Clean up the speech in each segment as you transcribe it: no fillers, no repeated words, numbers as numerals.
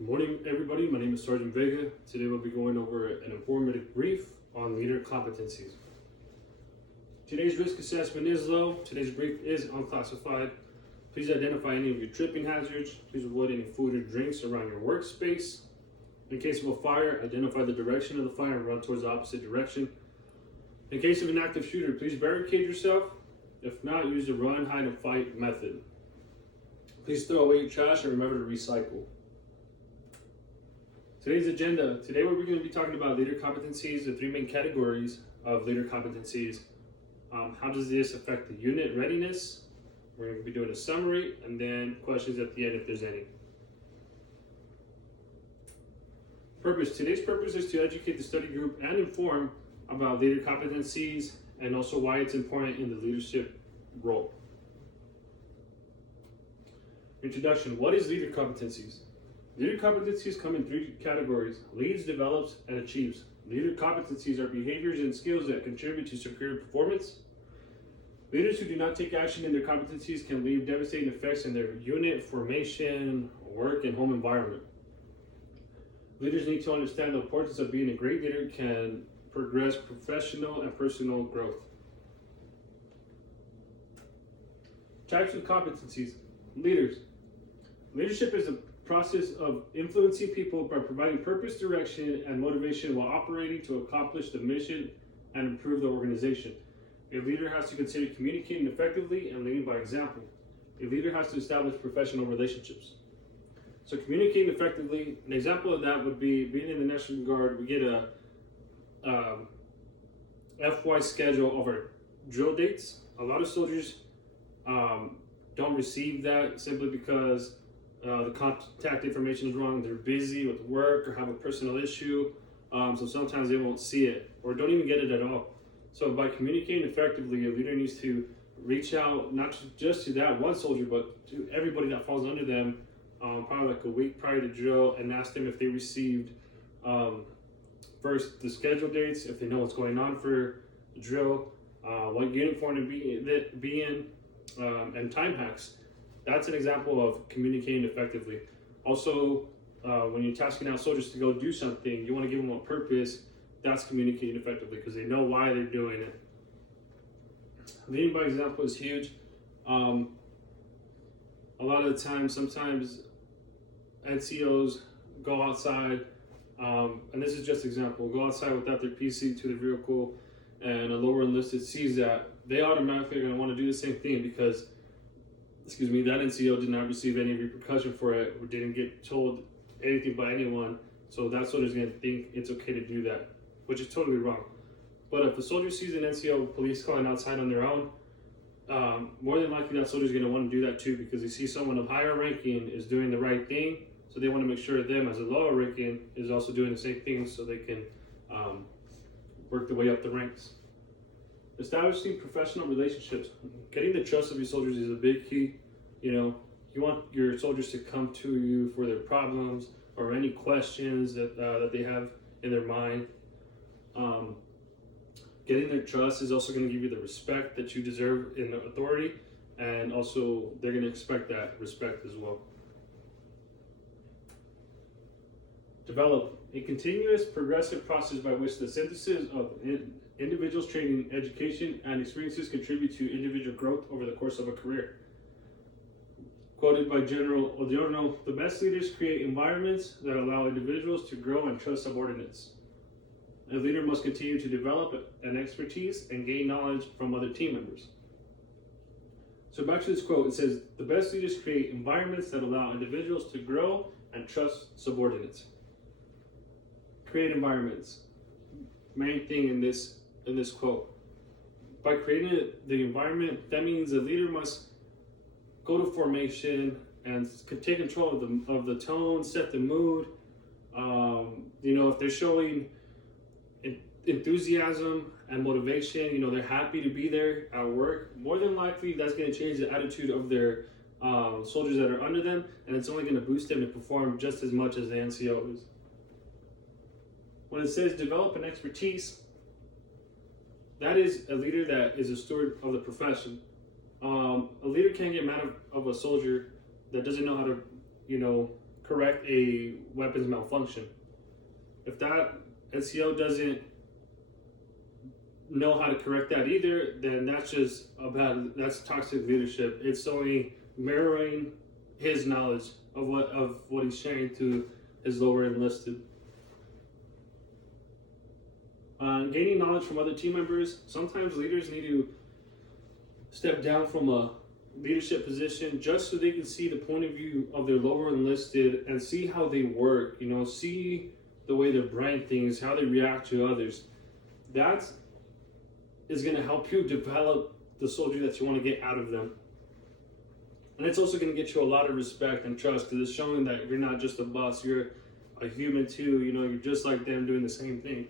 Good morning, everybody. My name is Sergeant Vega. Today we'll be going over an informative brief on leader competencies. Today's risk assessment is low. Today's brief is unclassified. Please identify any of your tripping hazards. Please avoid any food or drinks around your workspace. In case of a fire, identify the direction of the fire and run towards the opposite direction. In case of an active shooter, please barricade yourself. If not, use the run, hide, and fight method. Please throw away your trash and remember to recycle. Today's agenda. Today we're going to be talking about leader competencies, the three main categories of leader competencies. How does this affect the unit readiness? We're going to be doing a summary and then questions at the end if there's any. Purpose. Today's purpose is to educate the study group and inform about leader competencies and also why it's important in the leadership role. Introduction. What is leader competencies? Leader competencies come in three categories: leads, develops, and achieves. Leader competencies are behaviors and skills that contribute to superior performance. Leaders who do not take action in their competencies can leave devastating effects in their unit, formation, work, and home environment. Leaders need to understand the importance of being a great leader can progress professional and personal growth. Types of competencies. Leaders. Leadership is a process of influencing people by providing purpose, direction, and motivation while operating to accomplish the mission and improve the organization. A leader has to consider communicating effectively and leading by example. A leader has to establish professional relationships. So communicating effectively, an example of that would be being in the National Guard. We get a FY schedule of our drill dates. A lot of soldiers don't receive that simply because the contact information is wrong. They're busy with work or have a personal issue, so sometimes they won't see it or don't even get it at all. So by communicating effectively, a leader needs to reach out not just to that one soldier, but to everybody that falls under them, probably like a week prior to drill, and ask them if they received first the schedule dates, if they know what's going on for the drill, what uniform to be in, and time hacks. That's an example of communicating effectively. Also, when you're tasking out soldiers to go do something, you want to give them a purpose. That's communicating effectively because they know why they're doing it. Leading by example is huge. A lot of the time, sometimes NCOs go outside, and this is just example, go outside without their PC to the vehicle, and a lower enlisted sees that, they automatically are going to want to do the same thing because that NCO did not receive any repercussion for it or didn't get told anything by anyone. So that soldier's going to think it's okay to do that, which is totally wrong. But if a soldier sees an NCO police calling outside on their own, more than likely that soldier's going to want to do that too because they see someone of higher ranking is doing the right thing. So they want to make sure them as a lower ranking is also doing the same thing so they can work their way up the ranks. Establishing professional relationships. Getting the trust of your soldiers is a big key. You want your soldiers to come to you for their problems or any questions that they have in their mind. Getting their trust is also going to give you the respect that you deserve in the authority, and also they're going to expect that respect as well. Develop. A continuous progressive process by which the synthesis of individuals' training, education, and experiences contribute to individual growth over the course of a career. Quoted by General Odierno, the best leaders create environments that allow individuals to grow and trust subordinates. A leader must continue to develop an expertise and gain knowledge from other team members. So back to this quote, it says, the best leaders create environments that allow individuals to grow and trust subordinates. Create environments. Main thing in this quote. By creating the environment, that means the leader must go to formation and take control of the tone, set the mood. If they're showing enthusiasm and motivation, they're happy to be there at work, more than likely that's going to change the attitude of their soldiers that are under them, and it's only going to boost them to perform just as much as the NCOs. When it says develop an expertise, that is a leader that is a steward of the profession. A leader can't get mad of a soldier that doesn't know how to, correct a weapons malfunction. If that NCO doesn't know how to correct that either, then that's toxic leadership. It's only mirroring his knowledge of what he's sharing to his lower enlisted. Gaining knowledge from other team members. Sometimes leaders need to step down from a leadership position just so they can see the point of view of their lower enlisted and see how they work, see the way they brain things, how they react to others. That is going to help you develop the soldier that you want to get out of them. And it's also going to get you a lot of respect and trust, because it's showing that you're not just a boss, you're a human too, you're just like them doing the same thing.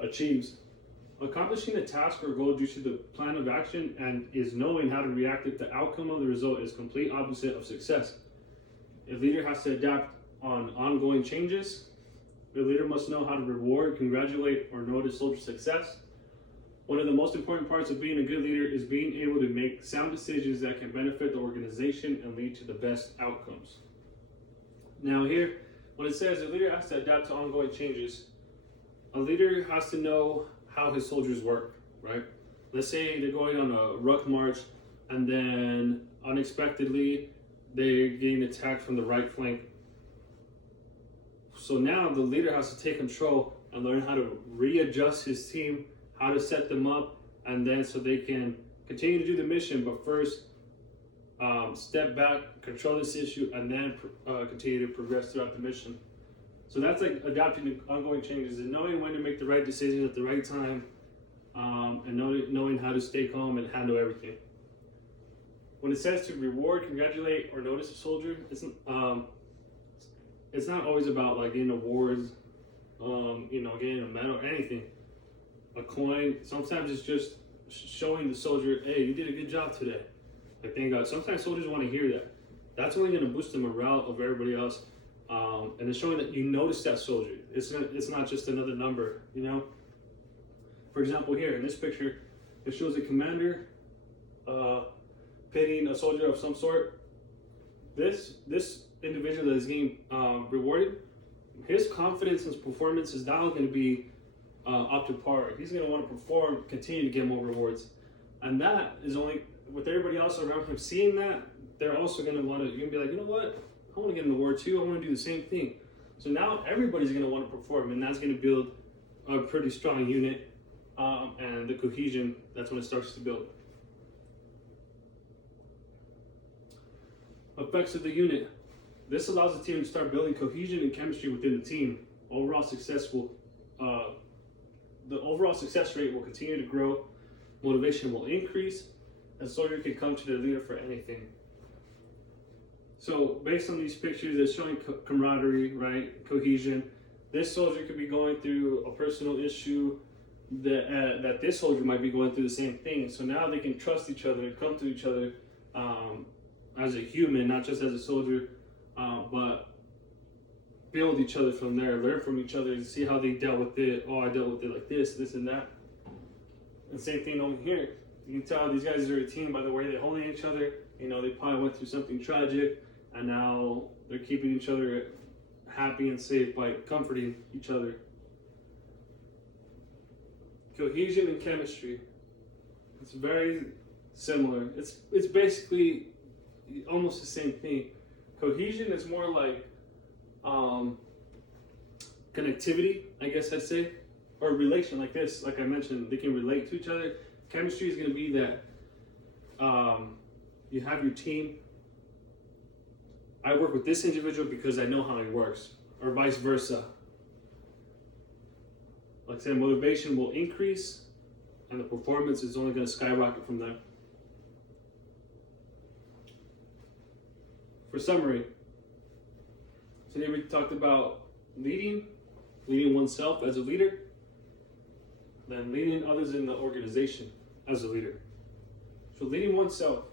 Achieves. Accomplishing a task or goal due to the plan of action and is knowing how to react if the outcome of the result is complete opposite of success. A leader has to adapt on ongoing changes. The leader must know how to reward, congratulate, or notice soldier success. One of the most important parts of being a good leader is being able to make sound decisions that can benefit the organization and lead to the best outcomes. Now here, when it says a leader has to adapt to ongoing changes, a leader has to know how his soldiers work, right? Let's say they're going on a ruck march and then unexpectedly they're getting attacked from the right flank. So now the leader has to take control and learn how to readjust his team, how to set them up, and then so they can continue to do the mission, but first step back, control this issue, and then continue to progress throughout the mission. So that's like adapting to ongoing changes and knowing when to make the right decisions at the right time, and knowing how to stay calm and handle everything. When it says to reward, congratulate, or notice a soldier, it's not always about like getting awards, getting a medal or anything, a coin. Sometimes it's just showing the soldier, hey, you did a good job today. Like, thank God. Sometimes soldiers want to hear that. That's only going to boost the morale of everybody else. And it's showing that you notice that soldier. It's not just another number, For example, here in this picture, it shows a commander pitting a soldier of some sort. This individual that is getting rewarded, his confidence and performance is now going to be up to par. He's going to want to perform, continue to get more rewards. And that is only, with everybody else around him seeing that, they're also going to want to, you're going to be like, you know what? I want to get an award too. I want to do the same thing. So now everybody's going to want to perform, and that's going to build a pretty strong unit, and the cohesion, that's when it starts to build. Effects of the unit. This allows the team to start building cohesion and chemistry within the team. The overall success rate will continue to grow. Motivation will increase, and soldier can come to their leader for anything. So based on these pictures, it's showing camaraderie, right? Cohesion. This soldier could be going through a personal issue that this soldier might be going through the same thing. So now they can trust each other, come to each other as a human, not just as a soldier, but build each other from there, learn from each other, and see how they dealt with it. Oh, I dealt with it like this and that. And same thing over here. You can tell these guys are a team by the way they're holding each other. They probably went through something tragic, and now they're keeping each other happy and safe by comforting each other. Cohesion and chemistry. It's very similar. It's basically almost the same thing. Cohesion is more like connectivity, I guess I'd say, or relation like this. Like I mentioned, they can relate to each other. Chemistry is going to be that you have your team. I work with this individual because I know how he works, or vice versa. Like I said, motivation will increase, and the performance is only going to skyrocket from there. For summary, today we talked about leading oneself as a leader, then leading others in the organization as a leader. So leading oneself.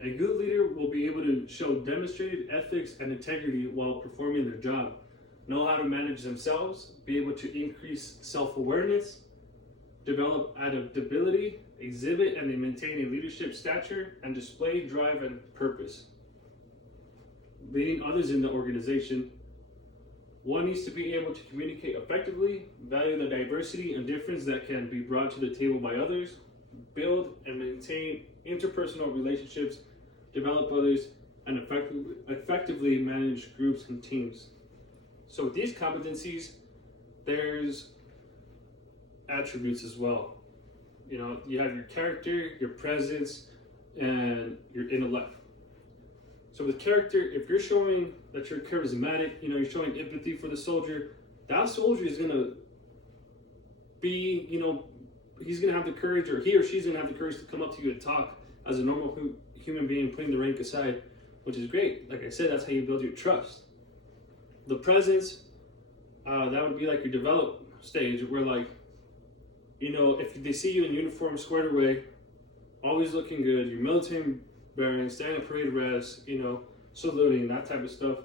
A good leader will be able to show demonstrated ethics and integrity while performing their job, know how to manage themselves, be able to increase self-awareness, develop adaptability, exhibit and they maintain a leadership stature, and display drive and purpose. Leading others in the organization. One needs to be able to communicate effectively, value the diversity and difference that can be brought to the table by others, build and maintain interpersonal relationships, develop others, and effectively manage groups and teams. So with these competencies, there's attributes as well. You know, you have your character, your presence, and your intellect. So with character, if you're showing that you're charismatic, you know, you're showing empathy for the soldier, that soldier is going to be, you know, he's going to have the courage, or he or she's going to have the courage to come up to you and talk as a normal human being, putting the rank aside, which is great. Like I said, that's how you build your trust. The presence, that would be like your develop stage, where, like, you know, if they see you in uniform, squared away, always looking good, your military bearing, standing at parade rest, you know, saluting, that type of stuff.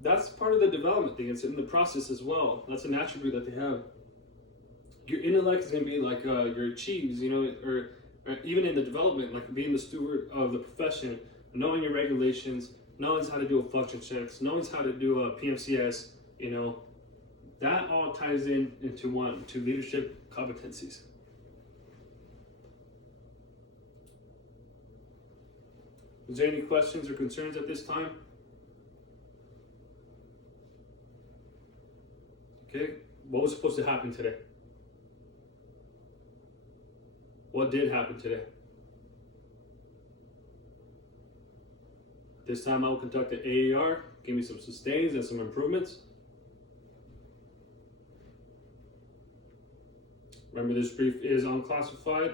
That's part of the development thing. It's in the process as well. That's an attribute that they have. Your intellect is going to be like your achieves, you know, or even in the development, like being the steward of the profession, knowing your regulations, knowing how to do a function checks, knowing how to do a PMCS, you know, that all ties into leadership competencies. Is there any questions or concerns at this time? Okay, what was supposed to happen today? What did happen today? This time I will conduct an AAR, give me some sustains and some improvements. Remember, this brief is unclassified.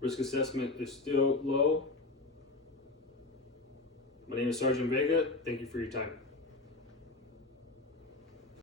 Risk assessment is still low. My name is Sergeant Vega. Thank you for your time.